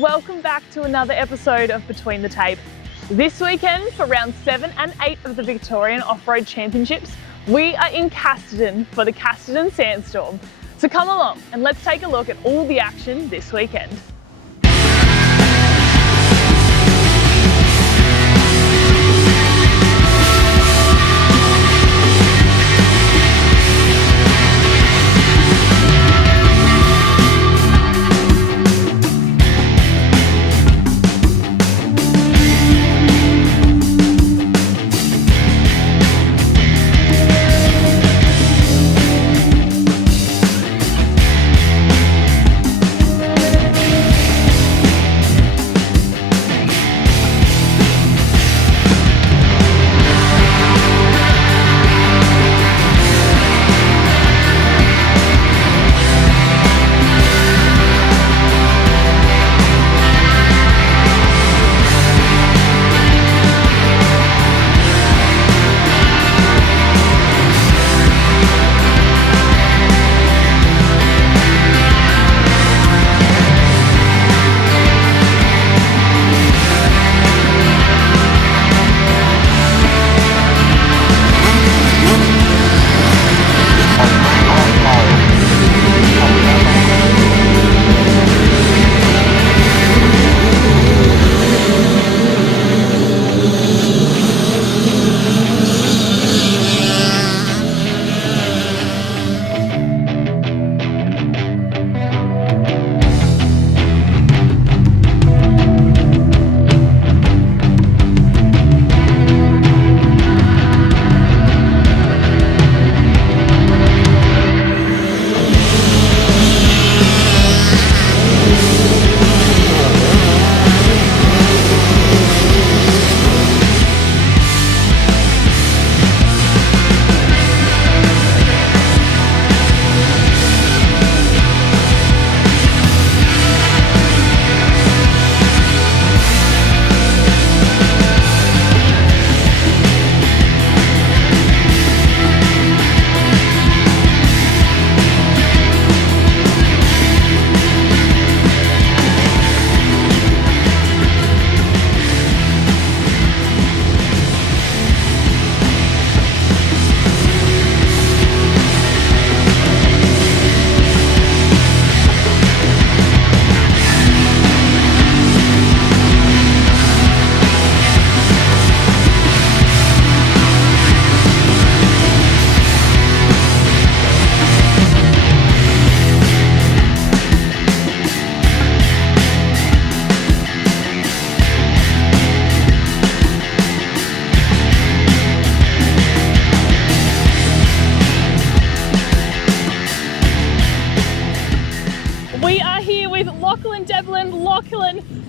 welcome back to another episode of Between the Tape. This weekend, for rounds 7 and 8 of the Victorian Off-Road Championships, we are in Casterton for the Casterton Sandstorm. So come along and let's take a look at all the action this weekend.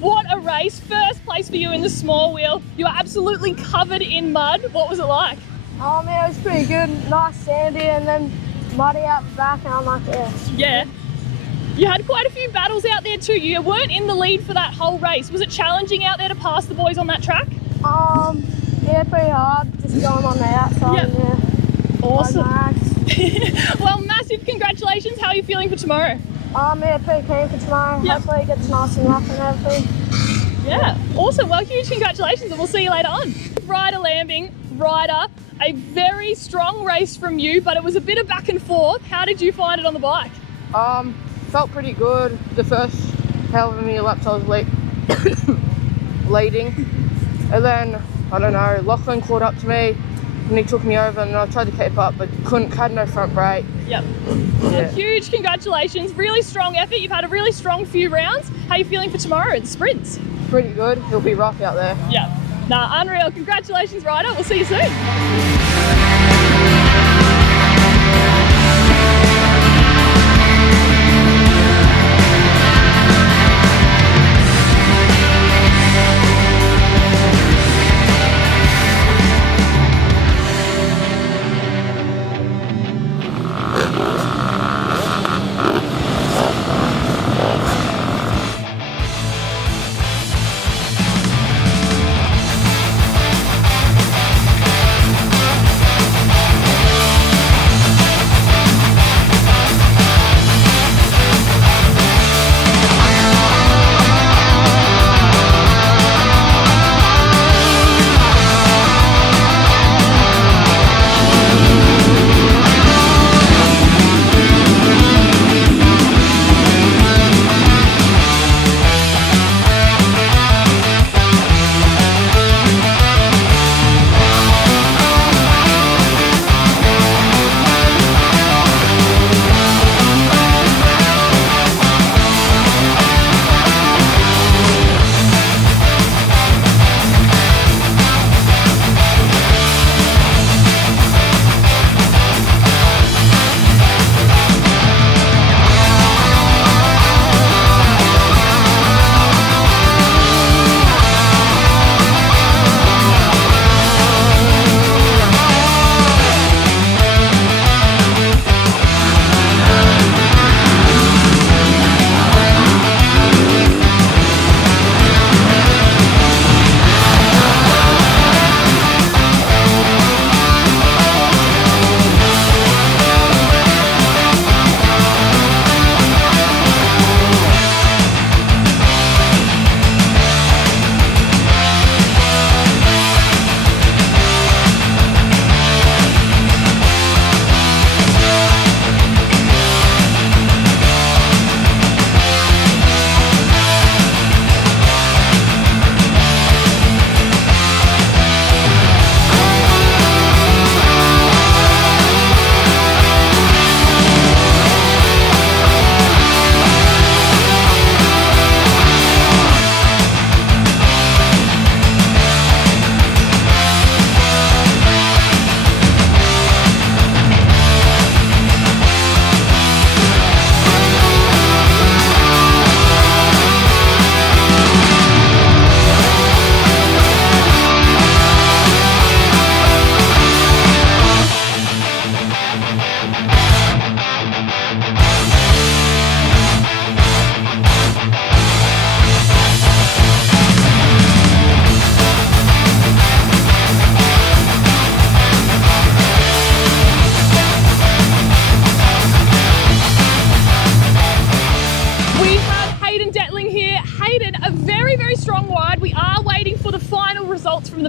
What a race. First place for you in the small wheel. You are absolutely covered in mud. What was it like? Oh man, it was pretty good. Nice sandy and then muddy out the back, and I'm like, yeah. You had quite a few battles out there too. You weren't in the lead for that whole race. Was it challenging out there to pass the boys on that track? Yeah, pretty hard. Just going on the outside. Yeah. Awesome. Well, massive congratulations. How are you feeling for tomorrow? Yeah, pretty keen for tomorrow. Yep. Hopefully it gets nice and rough and everything. Yeah, awesome. Well, huge congratulations and we'll see you later on. Ryder Lambing, Ryder, a very strong race from you, but it was a bit of back and forth. How did you find it on the bike? Felt pretty good. The first however many laps I was leading. And then, I don't know, Lachlan caught up to me and he took me over and I tried to keep up but had no front brake. Yep. Yeah. Huge congratulations, really strong effort. You've had a really strong few rounds. How are you feeling for tomorrow at the sprints? Pretty good. It'll be rough out there. Yeah. Nah, unreal. Congratulations, Ryder. We'll see you soon.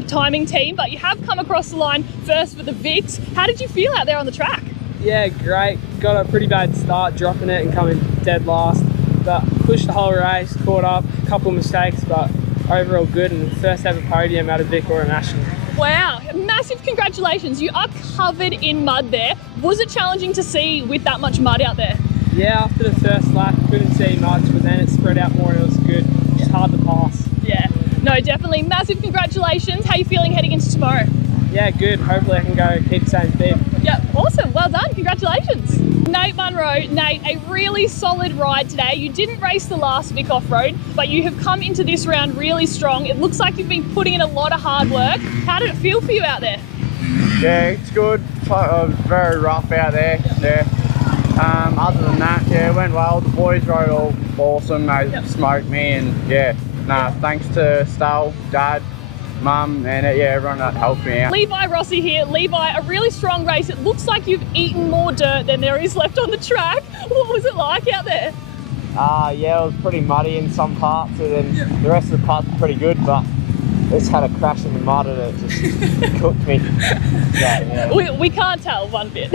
timing team, but you have come across the line first with the Vicks. How did you feel out there on the track? Yeah, great. Got a pretty bad start dropping it and coming dead last, but pushed the whole race, caught up, a couple of mistakes, but overall good, and first ever podium out of Vic or a national. Wow, massive congratulations. You are covered in mud there. Was it challenging to see with that much mud out there? Yeah, after the first lap, couldn't see much, but then it spread out more and it was good. Just hard to pass. Yeah, no, definitely. Massive congratulations. How are you feeling heading into tomorrow? Yeah, good. Hopefully I can go keep the same speed. Yeah, awesome. Well done. Congratulations. Nate Munro. Nate, a really solid ride today. You didn't race the last Vic Offroad, but you have come into this round really strong. It looks like you've been putting in a lot of hard work. How did it feel for you out there? Yeah, it's good. It was very rough out there. Yeah. Other than that, yeah, it went well. The boys rode all awesome. They smoked me, and yeah, thanks to Stal, Dad, Mum, and yeah, everyone that helped me out. Levi Rossi here. Levi, a really strong race. It looks like you've eaten more dirt than there is left on the track. What was it like out there? Yeah, it was pretty muddy in some parts, and then the rest of the parts were pretty good, but I just had a crash in the mud and it just cooked me. Yeah. We can't tell one bit.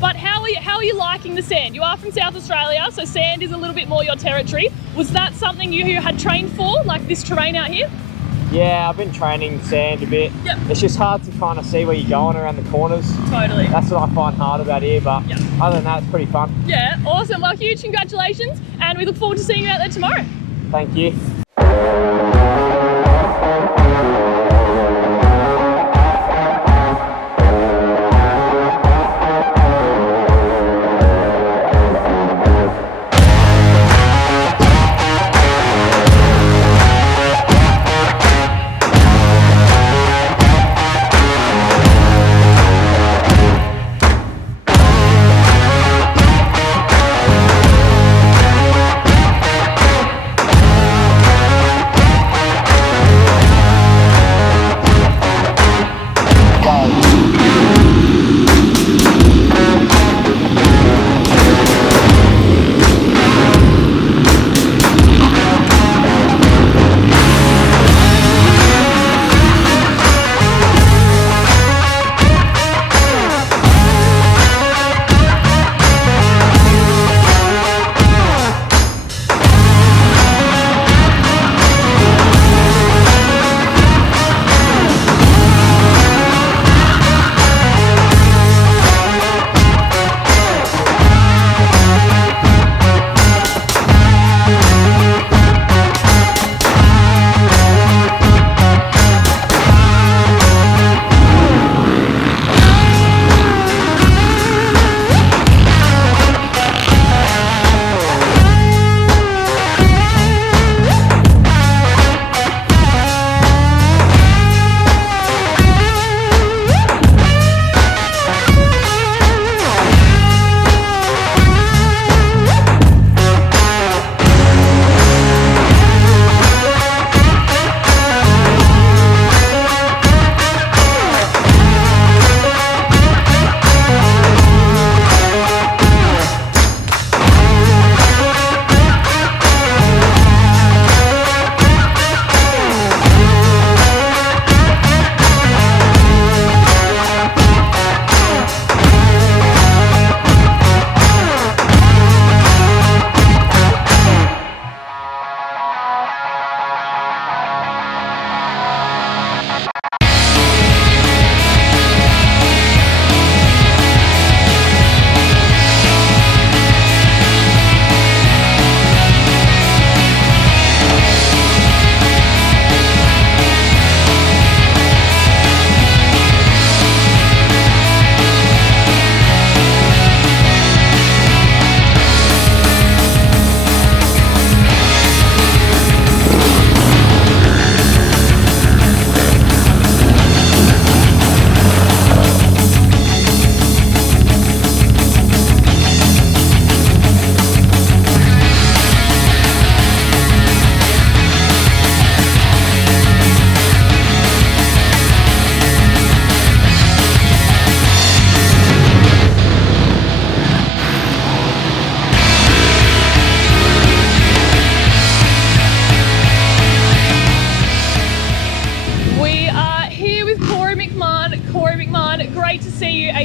But how are you liking the sand? You are from South Australia, so sand is a little bit more your territory. Was that something you had trained for, like this terrain out here? Yeah, I've been training sand a bit. Yep. It's just hard to kind of see where you're going around the corners. Totally. That's what I find hard about here, but other than that, it's pretty fun. Yeah, awesome. Well, huge congratulations, and we look forward to seeing you out there tomorrow. Thank you.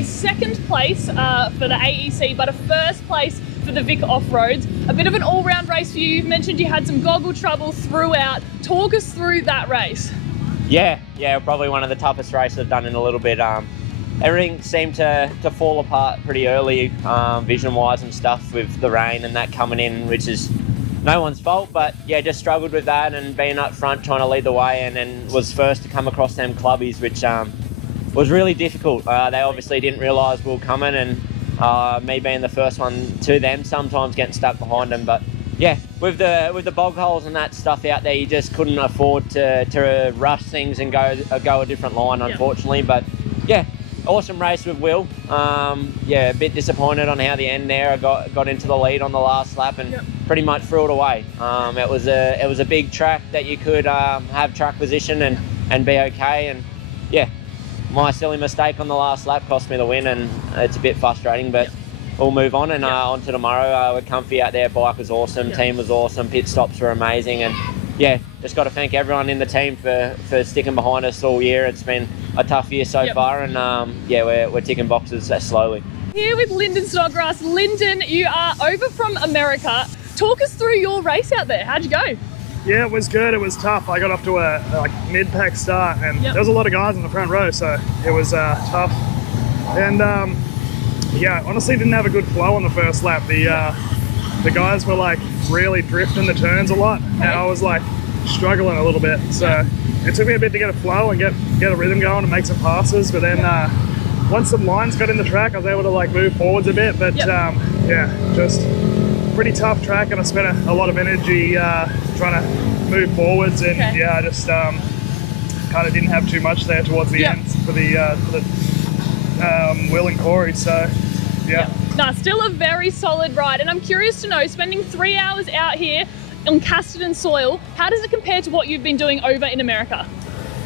a second place for the AEC, but a first place for the Vic Offroads. A bit of an all-round race for you. You've mentioned you had some goggle trouble throughout. Talk us through that race. Yeah, probably one of the toughest races I've done in a little bit. Everything seemed to fall apart pretty early, vision-wise and stuff, with the rain and that coming in, which is no one's fault, but yeah, just struggled with that and being up front trying to lead the way, and then was first to come across them clubbies, which was really difficult. They obviously didn't realise we were coming, and me being the first one to them, sometimes getting stuck behind them. But yeah, with the bog holes and that stuff out there, you just couldn't afford to rush things and go a different line, unfortunately. But yeah, awesome race with Will. Yeah, a bit disappointed on how the end there. I got into the lead on the last lap and pretty much threw it away. It was a big track that you could have track position and be okay. And yeah, my silly mistake on the last lap cost me the win, and it's a bit frustrating, but we'll move on and on to tomorrow. We're comfy out there. Bike was awesome, team was awesome, pit stops were amazing, and yeah, just got to thank everyone in the team for sticking behind us all year. It's been a tough year so far, and yeah, we're ticking boxes slowly. Here with Lyndon Snodgrass. Lyndon, you are over from America. Talk us through your race out there. How'd you go? Yeah, it was good. It was tough. I got off to a mid-pack start, and there was a lot of guys in the front row, so it was tough. And yeah, honestly, didn't have a good flow on the first lap. The guys were like really drifting the turns a lot, and I was like struggling a little bit. So it took me a bit to get a flow and get a rhythm going and make some passes. But then once some lines got in the track, I was able to like move forwards a bit. But yeah, just pretty tough track, and I spent a lot of energy trying to move forwards, and yeah, I just kind of didn't have too much there towards the end for the Will and Corey. So yeah. Nah, still a very solid ride, and I'm curious to know, spending 3 hours out here on Casterton soil, how does it compare to what you've been doing over in America?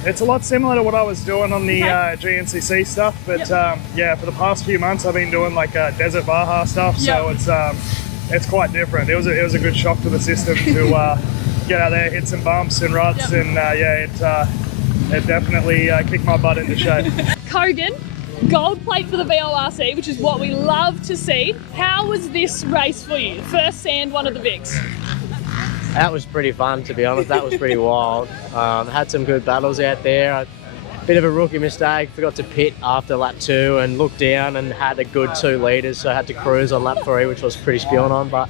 It's a lot similar to what I was doing on the GNCC stuff, but yeah, for the past few months I've been doing like desert Baja stuff, so it's quite different. It was a good shock to the system to get out there, hit some bumps and ruts, and yeah, it definitely kicked my butt into shape. Kogan, gold plate for the VORC, which is what we love to see. How was this race for you? First sand, one of the Vics. That was pretty fun, to be honest. That was pretty wild. Had some good battles out there. Bit of a rookie mistake, forgot to pit after lap 2 and looked down and had a good 2 litres, so I had to cruise on lap 3, which was pretty spilling on. But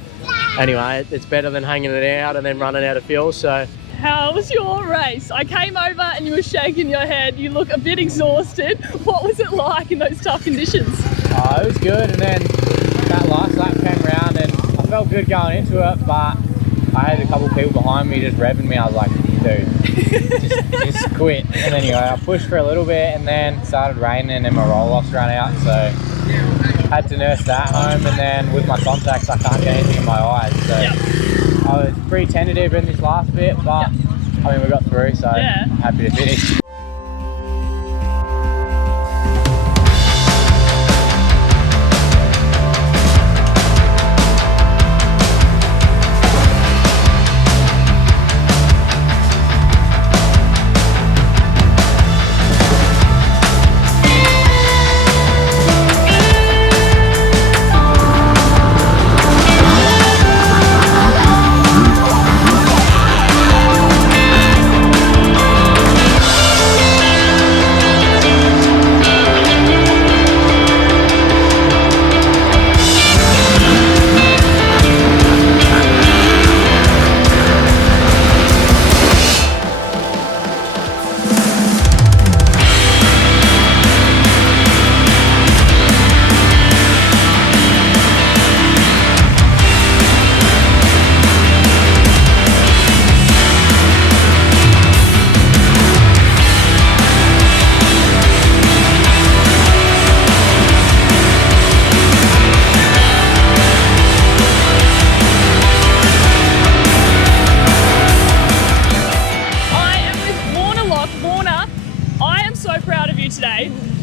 anyway, it's better than hanging it out and then running out of fuel. So how was your race? I came over and you were shaking your head. You look a bit exhausted. What was it like in those tough conditions? It was good, and then that last lap came around and I felt good going into it, but I had a couple of people behind me just revving me. I was like, dude, just quit. And anyway, I pushed for a little bit, and then it started raining and my roll-offs ran out, so had to nurse that home. And then with my contacts, I can't get anything in my eyes, so I was pretty tentative in this last bit, but I mean, we got through, so I'm happy to finish.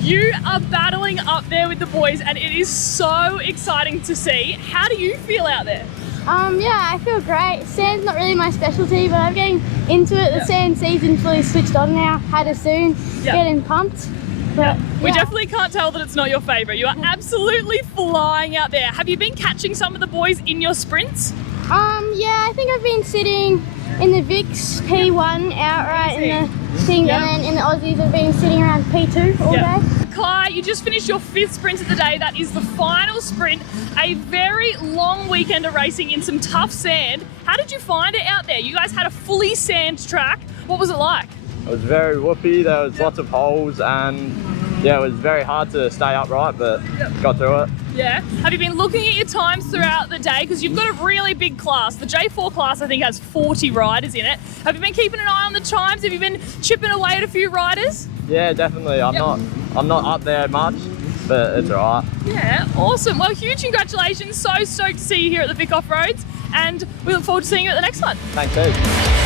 You are battling up there with the boys, and it is so exciting to see. How do you feel out there? Yeah, I feel great. Sand's not really my specialty, but I'm getting into it. The sand season's fully switched on now. Had to soon. Getting pumped. But, We yeah. definitely can't tell that it's not your favourite. You are absolutely flying out there. Have you been catching some of the boys in your sprints? Yeah, I think I've been sitting in the VIX P1 outright in the thing, and then in the Aussies I've been sitting around P2 all day. Kai, you just finished your 5th sprint of the day. That is the final sprint. A very long weekend of racing in some tough sand. How did you find it out there? You guys had a fully sand track. What was it like? It was very whoopy, there was lots of holes, and yeah, it was very hard to stay upright, but got through it. Yeah. Have you been looking at your times throughout the day? Because you've got a really big class. The J4 class, I think, has 40 riders in it. Have you been keeping an eye on the times? Have you been chipping away at a few riders? Yeah, definitely. I'm not up there much, but it's alright. Yeah, awesome. Well, huge congratulations. So stoked to see you here at the Vic Offroads, and we look forward to seeing you at the next one. Thanks, Steve.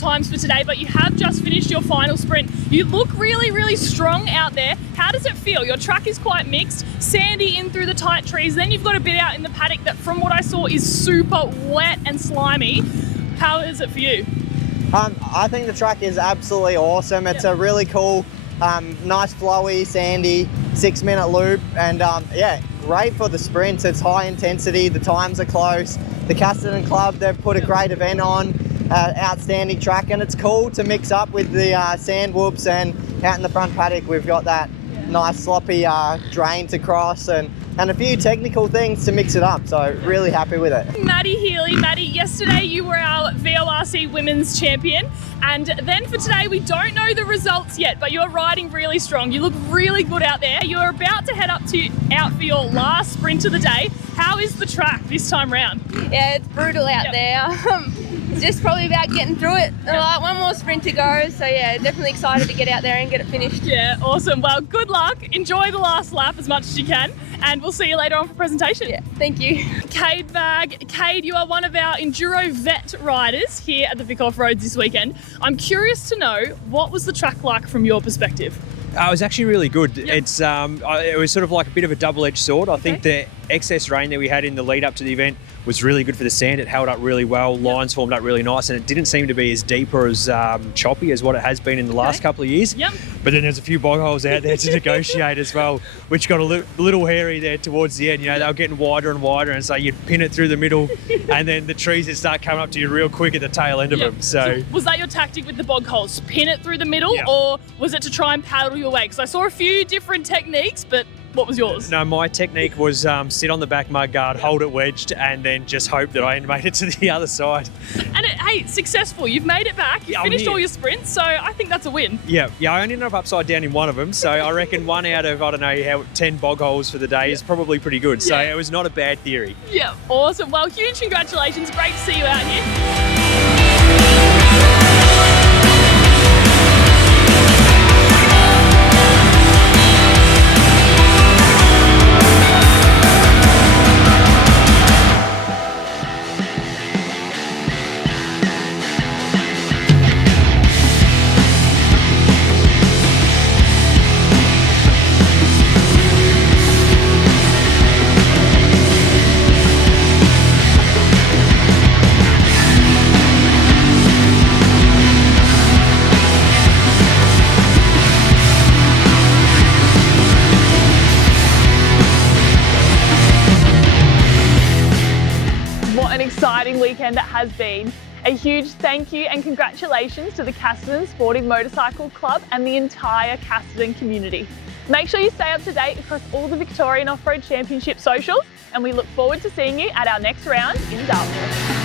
times for today, but you have just finished your final sprint. You look really, really strong out there. How does it feel? Your track is quite mixed, sandy in through the tight trees, then you've got a bit out in the paddock that from what I saw is super wet and slimy. How is it for you? I think the track is absolutely awesome. It's a really cool, nice flowy, sandy 6-minute loop, and yeah, great for the sprints. It's high intensity, the times are close. The Casterton Club, they've put a great event on, outstanding track, and it's cool to mix up with the sand whoops, and out in the front paddock we've got that nice sloppy drain to cross, and a few technical things to mix it up, so really happy with it. Maddie Healy. Maddie, yesterday you were our VORC Women's Champion, and then for today we don't know the results yet, but you're riding really strong. You look really good out there. You're about to head out for your last sprint of the day. How is the track this time round? Yeah, it's brutal out there. It's just probably about getting through it. Like one more sprint to go, so yeah, definitely excited to get out there and get it finished. Yeah, awesome. Well, good luck. Enjoy the last lap as much as you can, and we'll see you later on for presentation. Yeah, thank you. Cade Bag. Cade, you are one of our Enduro vet riders here at the Vic Offroads this weekend. I'm curious to know, what was the track like from your perspective? It was actually really good. Yep. It was sort of like a bit of a double-edged sword. I think the excess rain that we had in the lead up to the event was really good for the sand. It held up really well, lines formed up really nice, and it didn't seem to be as deep or as choppy as what it has been in the last couple of years. Yep. But then there's a few bog holes out there to negotiate as well, which got a little hairy there towards the end. You know, they were getting wider and wider, and so you'd pin it through the middle, and then the trees would start coming up to you real quick at the tail end of them. So was that your tactic with the bog holes? Pin it through the middle, or was it to try and paddle your way? Because I saw a few different techniques, but What was yours? No, my technique was sit on the back mudguard, hold it wedged, and then just hope that I made it to the other side. And hey, successful. You've made it back. You finished all your sprints, so I think that's a win. Yeah, I only ended up upside down in one of them, so I reckon 1 out of, I don't know, 10 bog holes for the day is probably pretty good. So it was not a bad theory. Yeah, awesome. Well, huge congratulations. Great to see you out here. Exciting weekend it has been. A huge thank you and congratulations to the Casterton Sporting Motorcycle Club and the entire Casterton community. Make sure you stay up to date across all the Victorian Off-Road Championship socials, and we look forward to seeing you at our next round in Darwin.